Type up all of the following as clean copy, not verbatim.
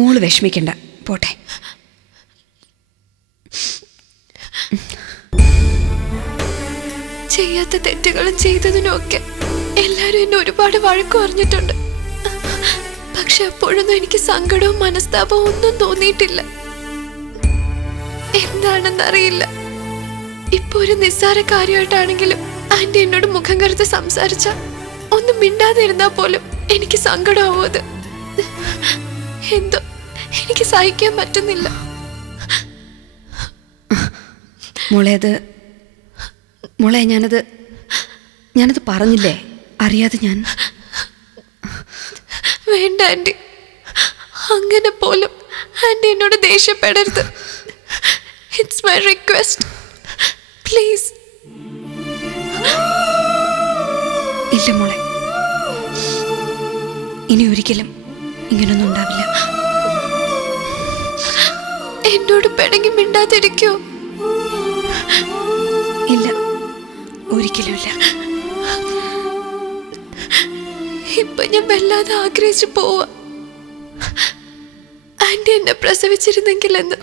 മോള് വിഷമിക്കണ്ട, പോട്ടെ. ചെയ്യാത്ത തെറ്റുകളും ചെയ്തതിനും ഒക്കെ എല്ലാരും എന്നെ ഒരുപാട് വഴക്ക് പറഞ്ഞിട്ടുണ്ട്. പക്ഷെ അപ്പോഴൊന്നും എനിക്ക് സങ്കടവും മനസ്താപവും ഒന്നും തോന്നിയിട്ടില്ല. എന്താണെന്നറിയില്ല. ഇപ്പൊ ഒരു നിസ്സാര കാര്യമായിട്ടാണെങ്കിലും ആന്റി എന്നോട് മുഖം കറുത്ത് സംസാരിച്ച ഒന്നും മിണ്ടാതെ ഇരുന്നാ പോലും എനിക്ക് സങ്കടമാവും. അത് എന്തോ എനിക്ക് സഹിക്കാൻ പറ്റുന്നില്ല. മോളെ ഞാനത് പറഞ്ഞില്ലേ, അറിയാതെ ഞാൻ. വേണ്ട ആന്റി, അങ്ങനെ പോലും ആന്റി എന്നോട് ദേഷ്യപ്പെടരുത്. It's my request, please. ഇല്ല മോളെ, ഇനി ഒരിക്കലും ഇങ്ങനൊന്നും ഉണ്ടാവില്ല. എന്നോട് പിണങ്ങി മിണ്ടാതിരിക്കോ? ഇല്ല, ഒരിക്കലും ഇല്ല. ഇപ്പൊ ഞാൻ വല്ലാതെ ആഗ്രഹിച്ചു പോവാ. ആന്റി എന്നെ പ്രസവിച്ചിരുന്നെങ്കിലെന്ന്,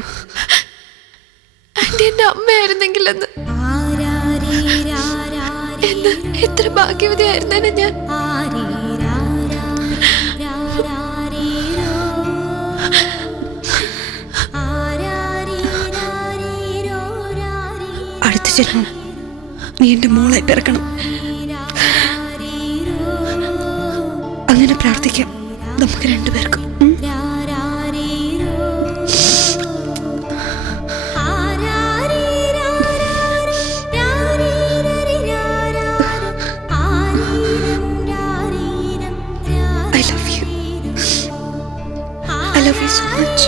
ആന്റി എന്റെ അമ്മയായിരുന്നെങ്കിലെന്ന്. എന്ന് എത്ര ഭാഗ്യവതിയായിരുന്നേനെ ഞാൻ. അടുത്ത ജന്മം നീ എന്റെ മോളായി പിറക്കണം. അങ്ങനെ പ്രാർത്ഥിക്കാം നമുക്ക് രണ്ടുപേർക്കും. I love you so much.